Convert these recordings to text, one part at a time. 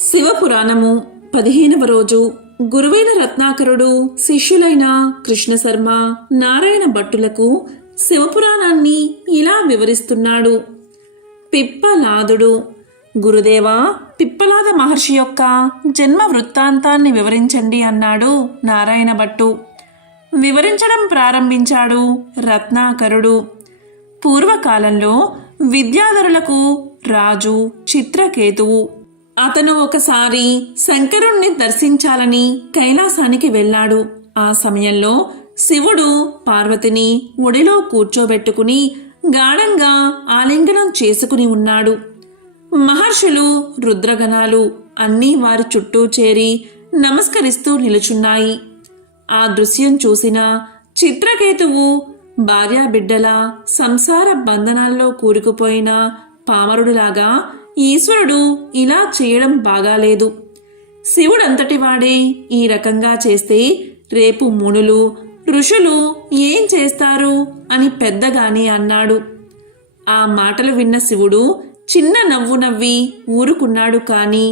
శివపురాణము 15వ రోజు. గురువైన రత్నాకరుడు శిష్యులైన కృష్ణశర్మ, నారాయణ భట్టులకు శివపురాణాన్ని ఇలా వివరిస్తున్నాడు. పిప్పలాదుడు. గురుదేవా, పిప్పలాద మహర్షి యొక్క జన్మ వృత్తాంతాన్ని వివరించండి అన్నాడు నారాయణ భట్టు. వివరించడం ప్రారంభించాడు రత్నాకరుడు. పూర్వకాలంలో విద్యాధరులకు రాజు చిత్రకేతువు. అతను ఒకసారి శంకరుణ్ణి దర్శించాలని కైలాసానికి వెళ్ళాడు. ఆ సమయంలో శివుడు పార్వతిని ఒడిలో కూర్చోబెట్టుకుని గాఢంగా ఆలింగనం చేసుకుని ఉన్నాడు. మహర్షులు, రుద్రగణాలు అన్నీ వారి చుట్టూ చేరి నమస్కరిస్తూ నిలుచున్నాయి. ఆ దృశ్యం చూసిన చిత్రకేతువు భార్యాబిడ్డల సంసార బంధనాల్లో కూరుకుపోయిన పామరుడిలాగా ఈశ్వరుడు ఇలా చేయడం బాగాలేదు. శివుడంతటివాడే ఈ రకంగా చేస్తే రేపు మునులు, ఋషులు ఏం చేస్తారు అని పెద్దగానే అన్నాడు. ఆ మాటలు విన్న శివుడు చిన్న నవ్వు నవ్వి ఊరుకున్నాడు. కాని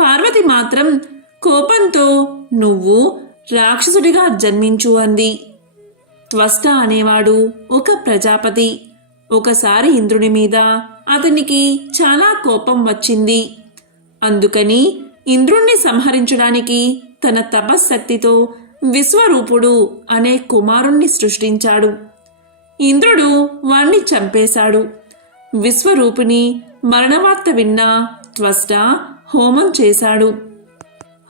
పార్వతి మాత్రం కోపంతో నువ్వు రాక్షసుడిగా జన్మించు అంది. త్వష్ట అనేవాడు ఒక ప్రజాపతి. ఒకసారి ఇంద్రుడి మీద అతనికి చాలా కోపం వచ్చింది. అందుకని ఇంద్రుణ్ణి సంహరించడానికి తన తపశ్శక్తితో విశ్వరూపుడు అనే కుమారుణ్ణి సృష్టించాడు. ఇంద్రుడు వాణ్ణి చంపేశాడు. విశ్వరూపుని మరణవార్త విన్న త్వష్ట హోమం చేశాడు.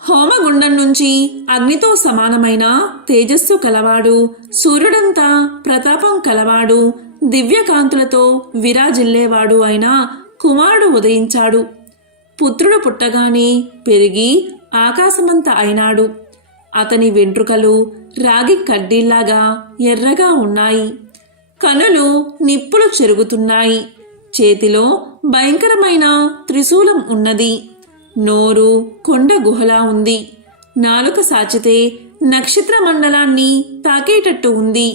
హోమగుండం నుంచి అగ్నితో సమానమైన తేజస్సు కలవాడు, సూర్యుడంతా ప్రతాపం కలవాడు, దివ్యకాంతులతో విరాజిల్లేవాడు అయిన కుమారుడు ఉదయించాడు. పుత్రుడు పుట్టగానే పెరిగి ఆకాశమంత అయినాడు. అతని వెంట్రుకలు రాగి కడ్డీల్లాగా ఎర్రగా ఉన్నాయి. కనులు నిప్పులు చెరుగుతున్నాయి. చేతిలో భయంకరమైన త్రిశూలం ఉన్నది. నోరు కొండ గుహలా ఉంది. నాలుక సాచితే నక్షత్ర మండలాన్ని తాకేటట్టు ఉంది.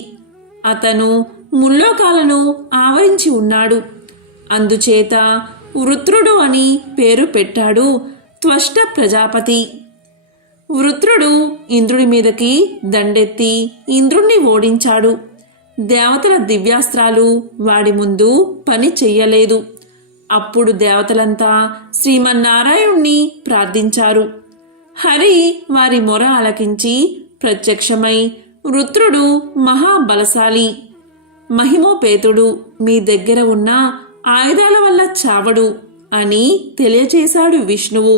అతను ముల్లోకాలను ఆవరించి ఉన్నాడు. అందుచేత వృత్రుడు అని పేరు పెట్టాడు త్వష్ట ప్రజాపతి. వృత్రుడు ఇంద్రుడి మీదకి దండెత్తి ఇంద్రుణ్ణి ఓడించాడు. దేవతల దివ్యాస్త్రాలు వాడి ముందు పని చెయ్యలేదు. అప్పుడు దేవతలంతా శ్రీమన్నారాయణుణ్ణి ప్రార్థించారు. హరి వారి మొర ఆలకించి ప్రత్యక్షమై వృత్రుడు మహాబలశాలి, మహిమోపేతుడు, మీ దగ్గర ఉన్న ఆయుధాల వల్ల చావడు అని తెలియచేశాడు విష్ణువు.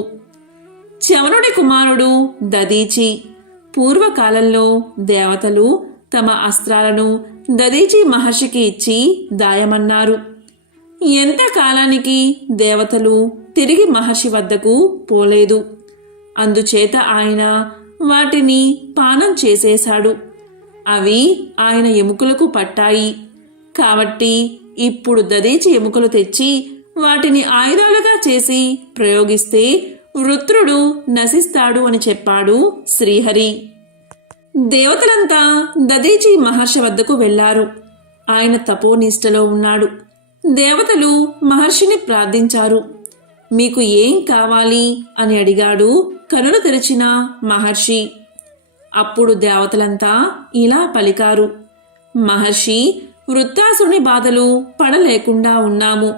చవనుడి కుమారుడు దదీచి. పూర్వకాలంలో దేవతలు తమ అస్త్రాలను దదీచి మహర్షికి ఇచ్చి దాయమన్నారు. ఎంతకాలానికి దేవతలు తిరిగి మహర్షి వద్దకు పోలేదు. అందుచేత ఆయన వాటిని పానం చేసేశాడు. అవి ఆయన ఎముకలకు పట్టాయి. కాబట్టి ఇప్పుడు దదీచి ఎముకలు తెచ్చి వాటిని ఆయుధాలుగా చేసి ప్రయోగిస్తే వృత్రుడు నశిస్తాడు అని చెప్పాడు శ్రీహరి. దేవతలంతా దదీచి మహర్షి వద్దకు వెళ్లారు. ఆయన తపోనిష్టలో ఉన్నాడు. దేవతలు మహర్షిని ప్రార్థించారు. మీకు ఏం కావాలి అని అడిగాడు కనులు తెరిచిన మహర్షి. అప్పుడు దేవతలంతా ఇలా పలికారు. మహర్షి, వృత్తాసుని బాధలు పడలేకుండా ఉన్నాము.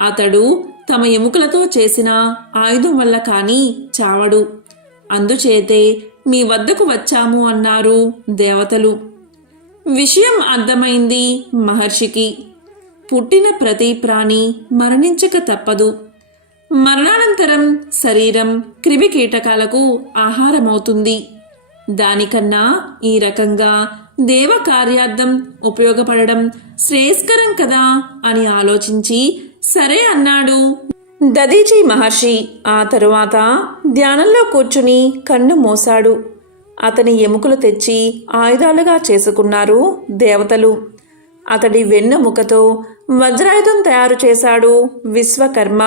అతడు తమ ఎముకలతో చేసిన ఆయుధం వల్ల కానీ చావడు. అందుచేతే మీ వద్దకు వచ్చాము అన్నారు దేవతలు. విషయం అర్థమైంది మహర్షికి. పుట్టిన ప్రతి ప్రాణి మరణించక తప్పదు. మరణానంతరం శరీరం క్రిమికీటకాలకు ఆహారమవుతుంది. దానికన్నా ఈ రకంగా దేవ కార్యార్థం ఉపయోగపడడం శ్రేయస్కరం కదా అని ఆలోచించి సరే అన్నాడు దదీచి మహర్షి. ఆ తరువాత ధ్యానంలో కూర్చుని కన్ను మూశాడు. అతని ఎముకలు తెచ్చి ఆయుధాలుగా చేసుకున్నారు దేవతలు. అతడి వెన్నెముకతో వజ్రాయుధం తయారు చేశాడు విశ్వకర్మ.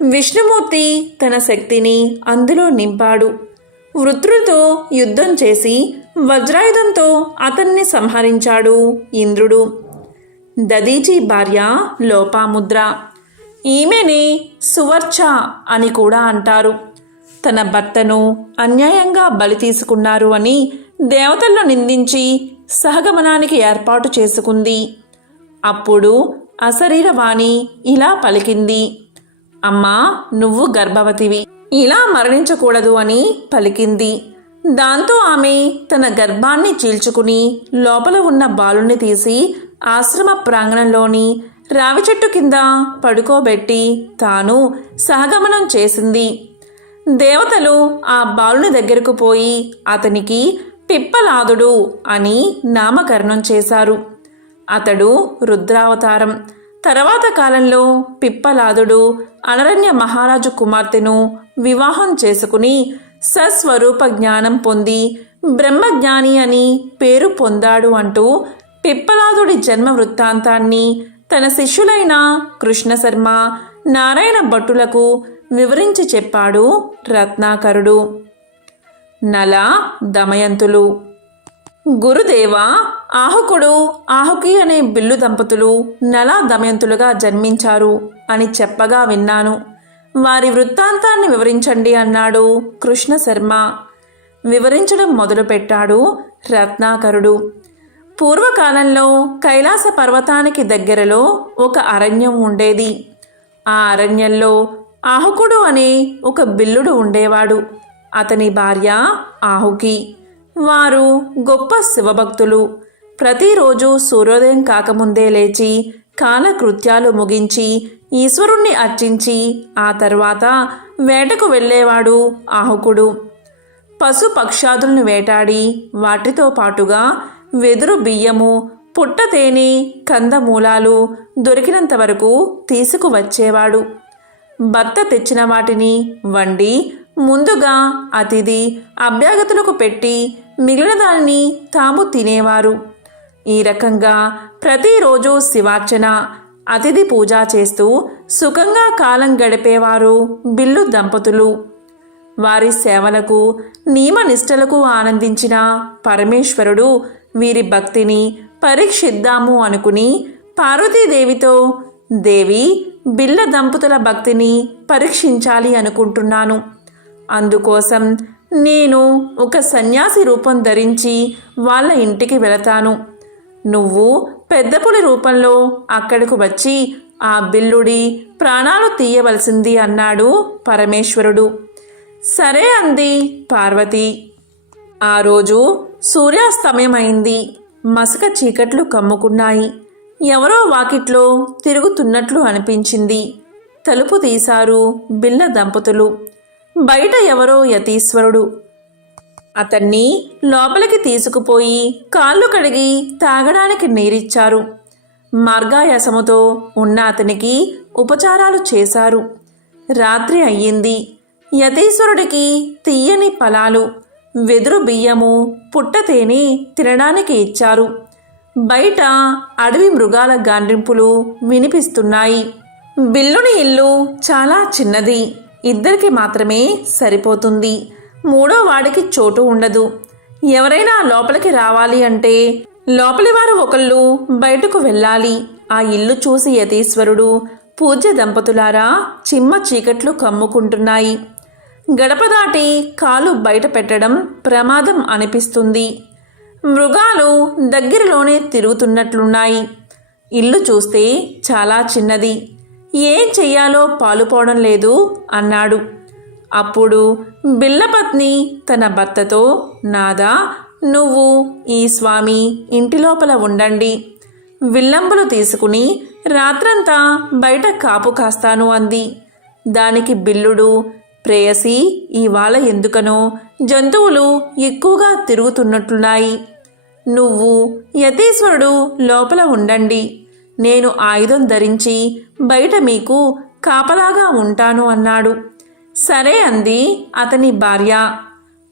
విష్ణుమూర్తి తన శక్తిని అందులో నింపాడు. వృత్రుడితో యుద్ధం చేసి వజ్రాయుధంతో అతన్ని సంహరించాడు ఇంద్రుడు. దదీచి భార్య లోపాముద్ర. ఈమెనే సువర్చ అని కూడా అంటారు. తన భర్తను అన్యాయంగా బలి తీసుకున్నారు అని దేవతలను నిందించి సహగమనానికి ఏర్పాటు చేసుకుంది. అప్పుడు అశరీరవాణి ఇలా పలికింది, అమ్మా, నువ్వు గర్భవతివి, ఇలా మరణించకూడదు అని పలికింది. దాంతో ఆమె తన గర్భాన్ని చీల్చుకుని లోపల ఉన్న బాలుని తీసి ఆశ్రమ ప్రాంగణంలోని రావి చెట్టు కింద పడుకోబెట్టి తాను సహగమనం చేసింది. దేవతలు ఆ బాలుని దగ్గరకు పోయి అతనికి పిప్పలాదుడు అని నామకరణం చేశారు. అతడు రుద్రావతారం. తర్వాత కాలంలో పిప్పలాదుడు అనరణ్య మహారాజు కుమార్తెను వివాహం చేసుకుని సస్వరూప జ్ఞానం పొంది బ్రహ్మజ్ఞాని అని పేరు పొందాడు అంటూ పిప్పలాదుడి జన్మ వృత్తాంతాన్ని తన శిష్యులైన కృష్ణశర్మ, నారాయణ భట్టులకు వివరించి చెప్పాడు రత్నాకరుడు. నల, దమయంతులు. గురుదేవ, ఆహుకుడు, ఆహుకి అనే బిల్లు దంపతులు నల దమయంతులుగా జన్మించారు అని చెప్పగా విన్నాను. వారి వృత్తాంతాన్ని వివరించండి అన్నాడు కృష్ణశర్మ. వివరించడం మొదలుపెట్టాడు రత్నాకరుడు. పూర్వకాలంలో కైలాస పర్వతానికి దగ్గరలో ఒక అరణ్యం ఉండేది. ఆ అరణ్యంలో ఆహుకుడు అనే ఒక బిల్లుడు ఉండేవాడు. అతని భార్య ఆహుకి. వారు గొప్ప శివభక్తులు. ప్రతిరోజు సూర్యోదయం కాకముందే లేచి కాలకృత్యాలు ముగించి ఈశ్వరుణ్ణి అర్చించి ఆ తర్వాత వేటకు వెళ్ళేవాడు ఆహుకుడు. పశు పక్షాదులను వేటాడి వాటితో పాటుగా వెదురు బియ్యము, పుట్ట తేనె, కందమూలాలు దొరికినంత వరకు తీసుకువచ్చేవాడు. భర్త తెచ్చిన వాటిని వండి ముందుగా అతిథి అభ్యాగతులకు పెట్టి మిగిలిన దానిని తాము తినేవారు. ఈ రకంగా ప్రతిరోజు శివార్చన, అతిథి పూజ చేస్తూ సుఖంగా కాలం గడిపేవారు బిల్లు దంపతులు. వారి సేవలకు, నియమనిష్టలకు ఆనందించిన పరమేశ్వరుడు వీరి భక్తిని పరీక్షిద్దాము అనుకుని పార్వతీదేవితో, దేవి, బిల్ల దంపతుల భక్తిని పరీక్షించాలి అనుకుంటున్నాను. అందుకోసం నేను ఒక సన్యాసి రూపం ధరించి వాళ్ళ ఇంటికి వెళతాను. నువ్వు పెద్దపులి రూపంలో అక్కడకు వచ్చి ఆ బిల్లుడి ప్రాణాలు తీయవలసింది అన్నాడు పరమేశ్వరుడు. సరే అంది పార్వతి. ఆ రోజు సూర్యాస్తమయమైంది. మసక చీకట్లు కమ్ముకున్నాయి. ఎవరో వాకిట్లో తిరుగుతున్నట్లు అనిపించింది. తలుపు తీశారు బిల్ల దంపతులు. బయట ఎవరో యతీశ్వరుడు. అతన్ని లోపలికి తీసుకుపోయి కాళ్ళు కడిగి తాగడానికి నీరిచ్చారు. మార్గాయాసముతో ఉన్న అతనికి ఉపచారాలు చేశారు. రాత్రి అయ్యింది. యతీశ్వరుడికి తీయని ఫలాలు, వెదురు బియ్యము, పుట్ట తేనె తినడానికి ఇచ్చారు. బయట అడవి మృగాల గాండ్రింపులు వినిపిస్తున్నాయి. బిల్లుని ఇల్లు చాలా చిన్నది. ఇద్దరికి మాత్రమే సరిపోతుంది. మూడో వాడికి చోటు ఉండదు. ఎవరైనా లోపలికి రావాలి అంటే లోపలి వారు ఒకళ్ళు బయటకు వెళ్ళాలి. ఆ ఇల్లు చూసి యతీశ్వరుడు, పూజ్య దంపతులారా, చిమ్మ చీకట్లు కమ్ముకుంటున్నాయి. గడప దాటి కాలు బయట పెట్టడం ప్రమాదం అనిపిస్తుంది. మృగాలు దగ్గరలోనే తిరుగుతున్నట్లున్నాయి. ఇల్లు చూస్తే చాలా చిన్నది. ఏం చెయ్యాలో పాలుపోవడం లేదు అన్నాడు. అప్పుడు బిల్లపత్ని తన భర్తతో, నాదా, నువ్వు ఈ స్వామి ఇంటి లోపల ఉండండి. విల్లంబులు తీసుకుని రాత్రంతా బయట కాపు కాస్తాను అంది. దానికి బిల్లుడు, ప్రేయసి, ఇవాళ ఎందుకనో జంతువులు ఎక్కువగా తిరుగుతున్నట్లున్నాయి. నువ్వు యతీశ్వరుడు లోపల ఉండండి. నేను ఆయుధం ధరించి బయట మీకు కాపలాగా ఉంటాను అన్నాడు. సరే అంది అతని భార్య.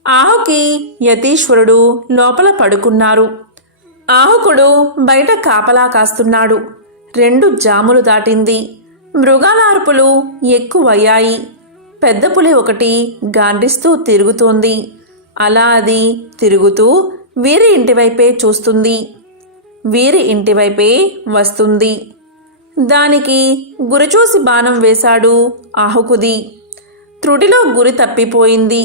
ఆహుకి, యతీశ్వరుడు లోపల పడుకున్నారు. ఆహుకుడు బయట కాపలా కాస్తున్నాడు. 2 జాములు దాటింది. మృగాల అరుపులు ఎక్కువయ్యాయి. పెద్ద పులి ఒకటి గాండ్రిస్తూ తిరుగుతోంది. అలా అది తిరుగుతూ వీరి ఇంటివైపే చూస్తుంది. వీరి ఇంటివైపే వస్తుంది. దానికి గురిచూసి బాణం వేశాడు ఆహుకుది. త్రుటిలో గురి తప్పిపోయింది.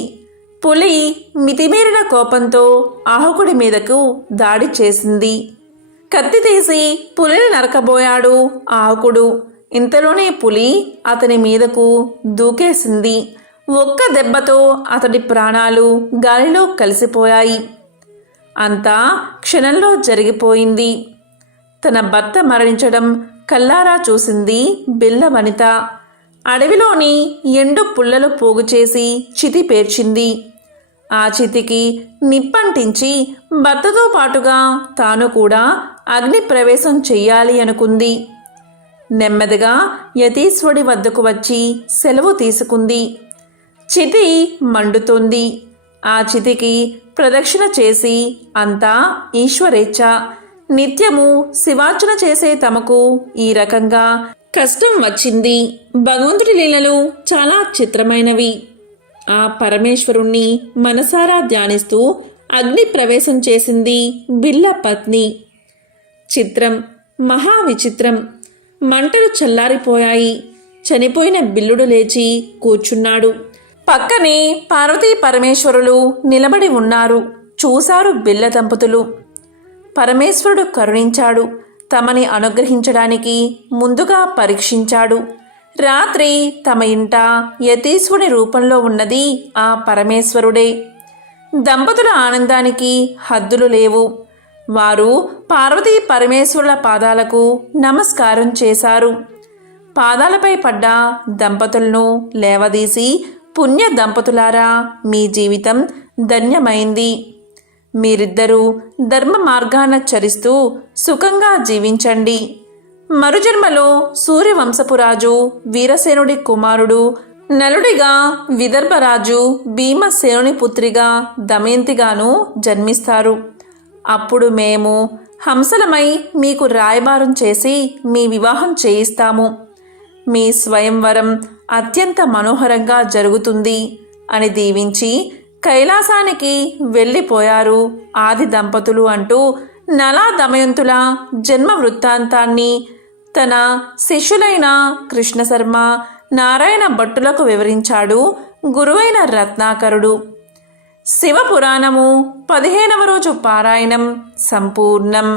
పులి మితిమీరిన కోపంతో ఆహుకుడి మీదకు దాడి చేసింది. కత్తి తీసి పులిని నరకబోయాడు ఆహుకుడు. ఇంతలోనే పులి అతని మీదకు దూకేసింది. ఒక్క దెబ్బతో అతడి ప్రాణాలు గాలిలో కలిసిపోయాయి. అంతా క్షణంలో జరిగిపోయింది. తన భర్త మరణించడం కల్లారా చూసింది బిళ్ళ వనిత. అడవిలోని ఎండు పుల్లలు పోగు చేసి చితి పేర్చింది. ఆ చితికి నిప్పంటించి భర్తతో పాటుగా తాను కూడా అగ్ని ప్రవేశం చెయ్యాలి అనుకుంది. నెమ్మదిగా యతీశ్వరుడి వద్దకు వచ్చి సెలవు తీసుకుంది. చితి మండుతోంది. ఆ చితికి ప్రదక్షిణ చేసి అంతా ఈశ్వరేచ్ఛ. నిత్యము శివార్చన చేసే తమకు ఈ రకంగా కష్టం వచ్చింది. భగవంతుడి లీలలు చాలా చిత్రమైనవి. ఆ పరమేశ్వరుణ్ణి మనసారా ధ్యానిస్తూ అగ్ని ప్రవేశం చేసింది బిళ్ళ పత్ని. చిత్రం, మహా విచిత్రం. మంటలు చల్లారిపోయాయి. చనిపోయిన బిల్లుడు లేచి కూర్చున్నాడు. పక్కనే పార్వతీ పరమేశ్వరులు నిలబడి ఉన్నారు. చూశారు బిళ్ళ దంపతులు. పరమేశ్వరుడు కరుణించాడు. తమని అనుగ్రహించడానికి ముందుగా పరీక్షించాడు. రాత్రి తమ ఇంట యతీశ్వరుని రూపంలో ఉన్నది ఆ పరమేశ్వరుడే. దంపతుల ఆనందానికి హద్దులు లేవు. వారు పార్వతీ పరమేశ్వరుల పాదాలకు నమస్కారం చేశారు. పాదాలపై పడ్డ దంపతులను లేవదీసి, పుణ్య దంపతులారా, మీ జీవితం ధన్యమైంది. మీరిద్దరూ ధర్మ మార్గాన చరిస్తూ సుఖంగా జీవించండి. మరుజన్మలో సూర్యవంశపురాజు వీరసేనుడి కుమారుడు, నలుడిగా విదర్భరాజు భీమసేనుని పుత్రిగా దమయంతిగాను జన్మిస్తారు. అప్పుడు మేము హంసలమై మీకు రాయబారం చేసి మీ వివాహం చేయిస్తాము. మీ స్వయంవరం అత్యంత మనోహరంగా జరుగుతుంది అని దీవించి కైలాసానికి వెళ్ళిపోయారు ఆది దంపతులు అంటూ నలా దమయంతుల జన్మ వృత్తాంతాన్ని తన శిష్యులైన కృష్ణశర్మ, నారాయణ భట్టులకు వివరించాడు గురువైన రత్నాకరుడు. శివపురాణము 15వ రోజు పారాయణం సంపూర్ణం.